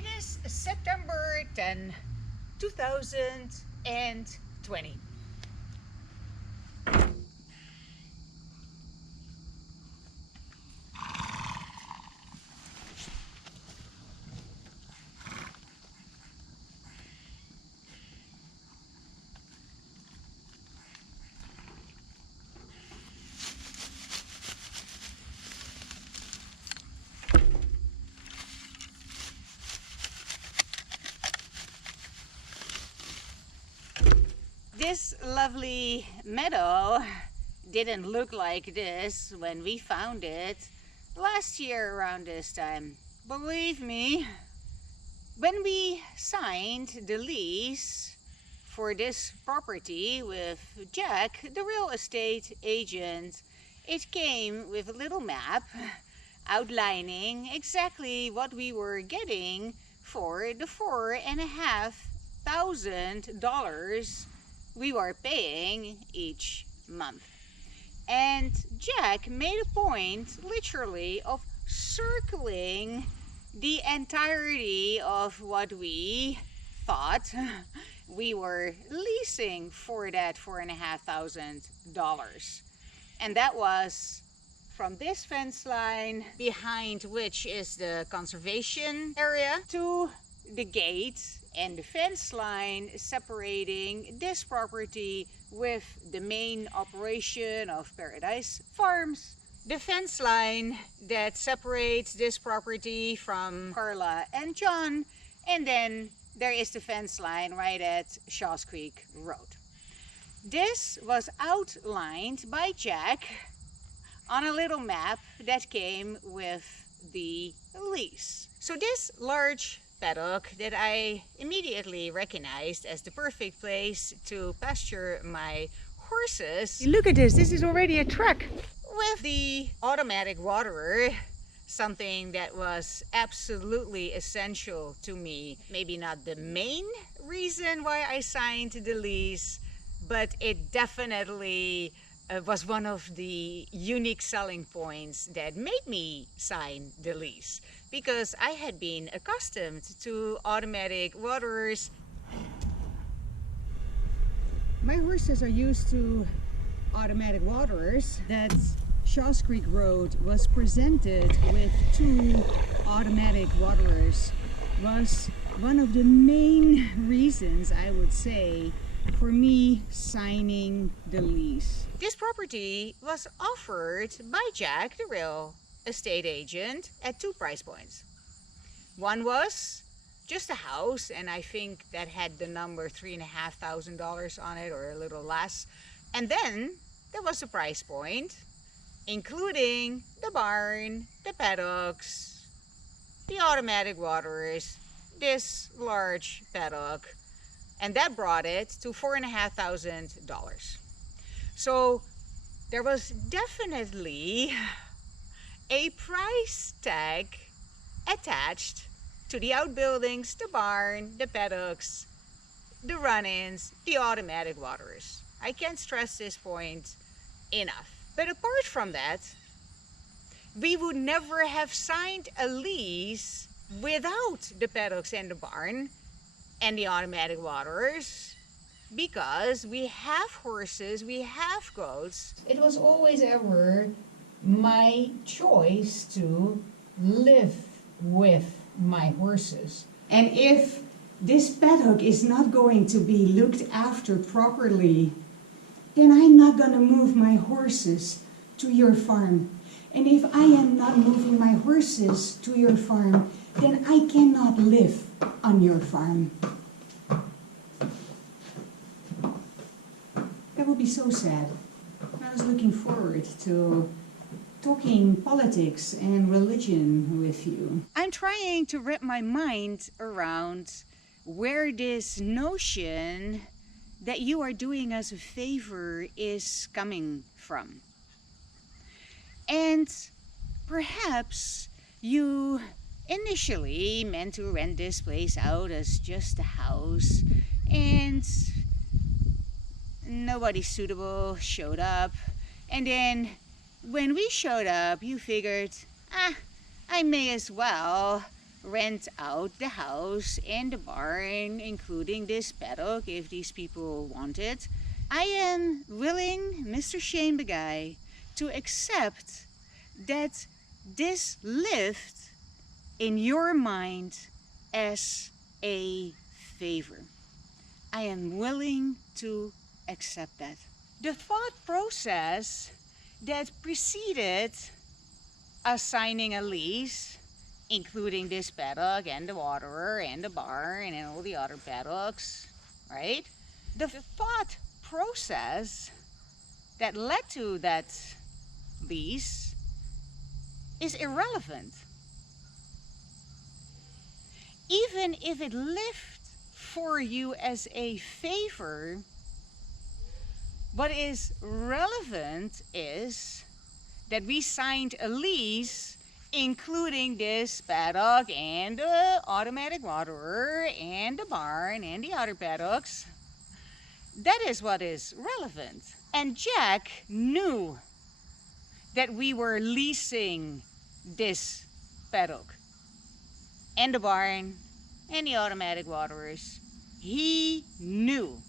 It is September 10, 2020. This lovely meadow didn't look like this when we found it last year around this time. Believe me, when we signed the lease for this property with Jack, the real estate agent, it came with a little map outlining exactly what we were getting for the $4,500 we were paying each month. And Jack made a point, literally, of circling the entirety of what we thought we were leasing for that $4,500. And that was from this fence line, behind which is the conservation area, to the gate and the fence line separating this property with the main operation of Paradise Farms. The fence line that separates this property from Carla and John, and then there is the fence line right at Shaw's Creek Road. This was outlined by Jack on a little map that came with the lease. So this large paddock that I immediately recognized as the perfect place to pasture my horses. Look at this is already a truck with the automatic waterer, something that was absolutely essential to me. Maybe not the main reason why I signed the lease, but it definitely was one of the unique selling points that made me sign the lease, because I had been accustomed to automatic waterers. My horses are used to automatic waterers. That Shaw's Creek Road was presented with 2 automatic waterers was one of the main reasons, I would say, for me signing the lease. This property was offered by Jack, the real estate agent, at 2 price points. One was just a house, and I think that had the number $3,500 on it, or a little less. And then there was a price point including the barn, the paddocks, the automatic waterers, this large paddock, and that brought it to $4,500. So there was definitely a price tag attached to the outbuildings, the barn, the paddocks, the run-ins, the automatic waterers. I can't stress this point enough. But apart from that, we would never have signed a lease without the paddocks and the barn and the automatic waterers, because we have horses, we have goats. It was always ever my choice to live with my horses. And if this paddock is not going to be looked after properly, then I'm not going to move my horses to your farm. And if I am not moving my horses to your farm, then I cannot live on your farm. That would be so sad. I was looking forward to talking politics and religion with you. I'm trying to wrap my mind around where this notion that you are doing us a favor is coming from. And perhaps you initially meant to rent this place out as just a house, and nobody suitable showed up. And then when we showed up, you figured, I may as well rent out the house and the barn, including this paddock, if these people want it. I am willing, Mr. Shane the guy, to accept that this lived in your mind as a favor. I am willing to accept that. The thought process that preceded us signing a lease, including this paddock and the waterer and the barn and all the other paddocks, right? The thought process that led to that lease is irrelevant. Even if it lived for you as a favor, what is relevant is that we signed a lease including this paddock and the automatic waterer and the barn and the other paddocks. That is what is relevant. And Jack knew that we were leasing this paddock and the barn and the automatic waterers. He knew.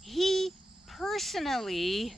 He personally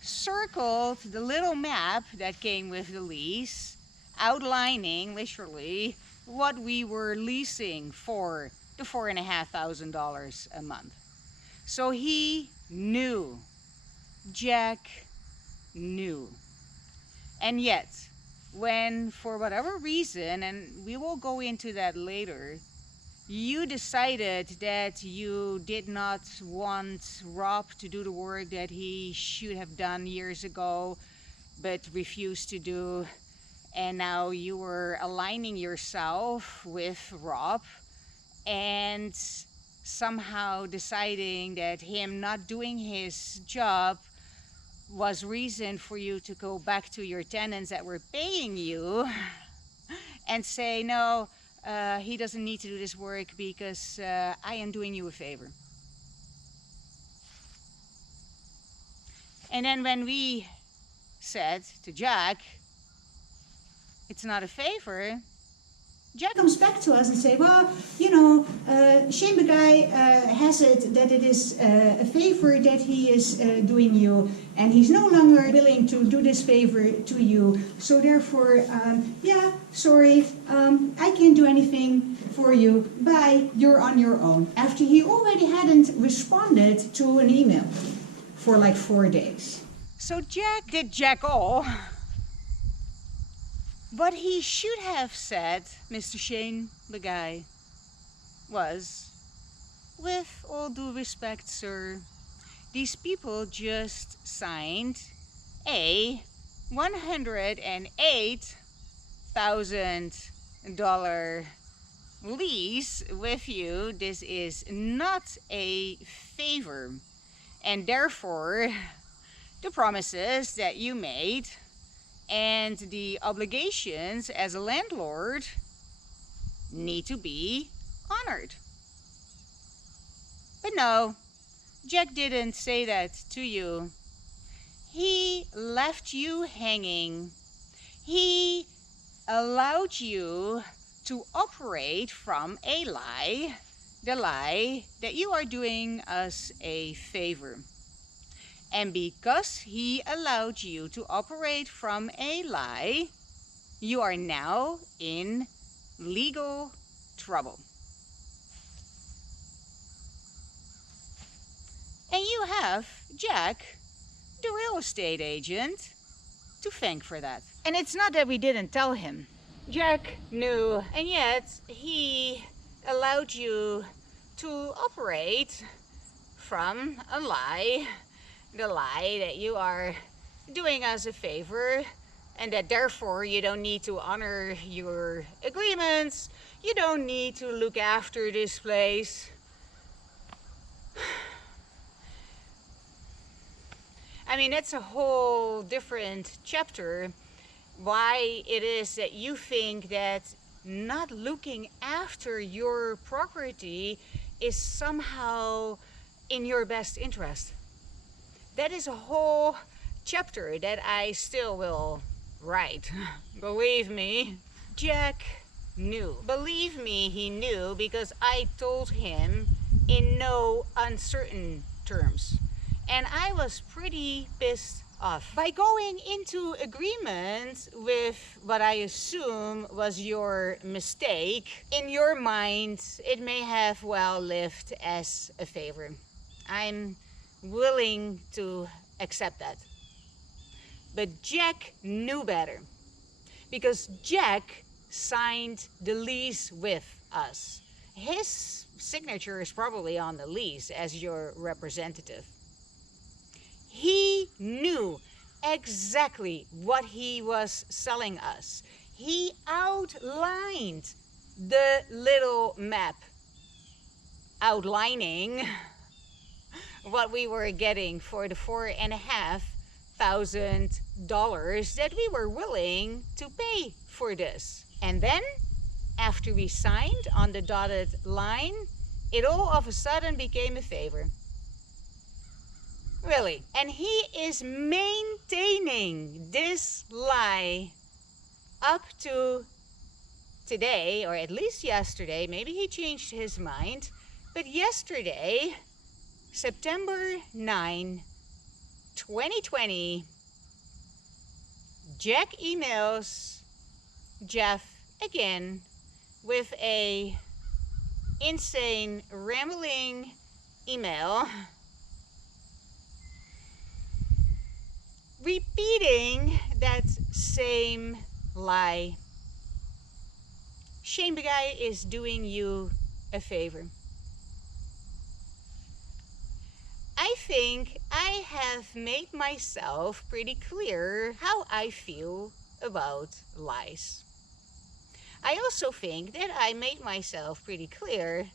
circled the little map that came with the lease, outlining literally what we were leasing for the $4,500 a month. So he knew. Jack knew. And yet, when for whatever reason, and we will go into that later, you decided that you did not want Rob to do the work that he should have done years ago, but refused to do, and now you were aligning yourself with Rob and somehow deciding that him not doing his job was reason for you to go back to your tenants that were paying you and say, no, he doesn't need to do this work because I am doing you a favor. And then when we said to Jack, it's not a favor, Jack Comes back to us and say, well, Shane the guy has it that it is a favor that he is doing you, and he's no longer willing to do this favor to you. So therefore, sorry, I can't do anything for you. Bye, you're on your own. After he already hadn't responded to an email for like 4 days. So Jack did Jack all. What he should have said, Mr. Shane, the guy, was, with all due respect, sir, these people just signed a $108,000 lease with you. This is not a favor. And therefore, the promises that you made and the obligations as a landlord need to be honored. But no, Jack didn't say that to you. He left you hanging. He allowed you to operate from a lie, the lie that you are doing us a favor. And because he allowed you to operate from a lie, you are now in legal trouble. And you have Jack, the real estate agent, to thank for that. And it's not that we didn't tell him. Jack knew, and yet he allowed you to operate from a lie. The lie that you are doing us a favor and that therefore you don't need to honor your agreements, you don't need to look after this place. I mean, that's a whole different chapter, why it is that you think that not looking after your property is somehow in your best interest. That is a whole chapter that I still will write. Believe me. Jack knew. Believe me, he knew, because I told him in no uncertain terms. And I was pretty pissed off. By going into agreement with what I assume was your mistake, in your mind, it may have well lived as a favor. I'm willing to accept that. But Jack knew better, because Jack signed the lease with us. His signature is probably on the lease as your representative. He knew exactly what he was selling us. He outlined the little map, outlining what we were getting for the $4,500 that we were willing to pay for this. And then, after we signed on the dotted line, it all of a sudden became a favor. Really. And he is maintaining this lie up to today, or at least yesterday. Maybe he changed his mind. But yesterday, September 9, 2020, Jack emails Jeff again with a insane, rambling email repeating that same lie. Shane Begay is doing you a favor. I think I have made myself pretty clear how I feel about lies. I also think that I made myself pretty clear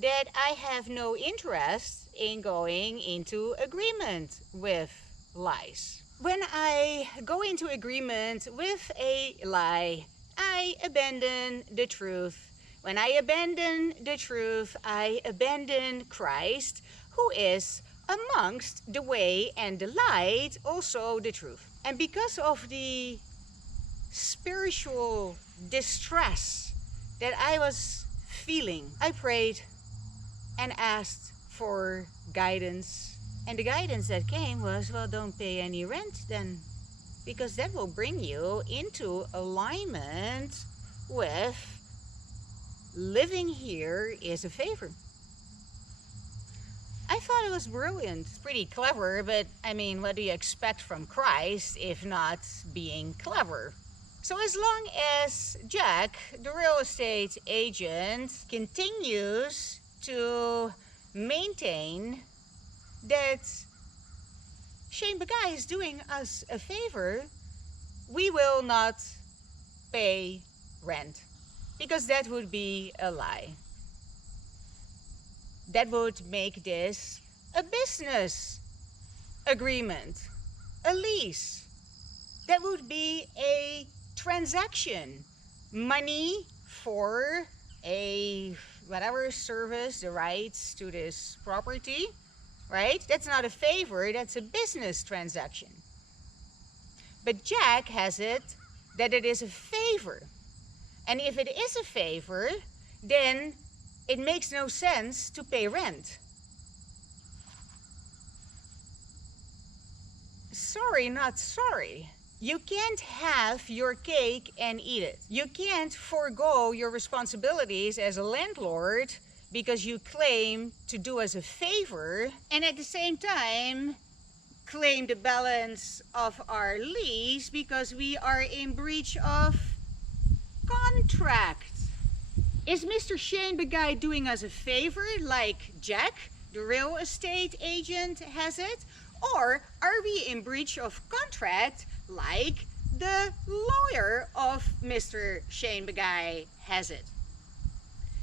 that I have no interest in going into agreement with lies. When I go into agreement with a lie, I abandon the truth. When I abandon the truth, I abandon Christ, who is amongst the way and the light, also the truth. And because of the spiritual distress that I was feeling, I prayed and asked for guidance. And the guidance that came was, well, don't pay any rent then, because that will bring you into alignment with living here is a favor. I thought it was brilliant, pretty clever, but I mean, what do you expect from Christ if not being clever? So as long as Jack, the real estate agent, continues to maintain that Shane Begay is doing us a favor, we will not pay rent, because that would be a lie. That would make this a business agreement, a lease. That would be a transaction. Money for a whatever service, the rights to this property, right? That's not a favor, that's a business transaction. But Jack has it that it is a favor. And if it is a favor, then it makes no sense to pay rent. Sorry, not sorry. You can't have your cake and eat it. You can't forego your responsibilities as a landlord because you claim to do us a favor, and at the same time claim the balance of our lease because we are in breach of contract. Is Mr. Shane Begay doing us a favor like Jack, the real estate agent, has it? Or are we in breach of contract like the lawyer of Mr. Shane Begay has it?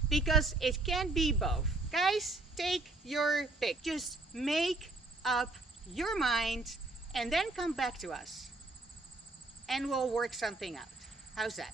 Because it can't be both. Guys, take your pick. Just make up your mind and then come back to us. And we'll work something out. How's that?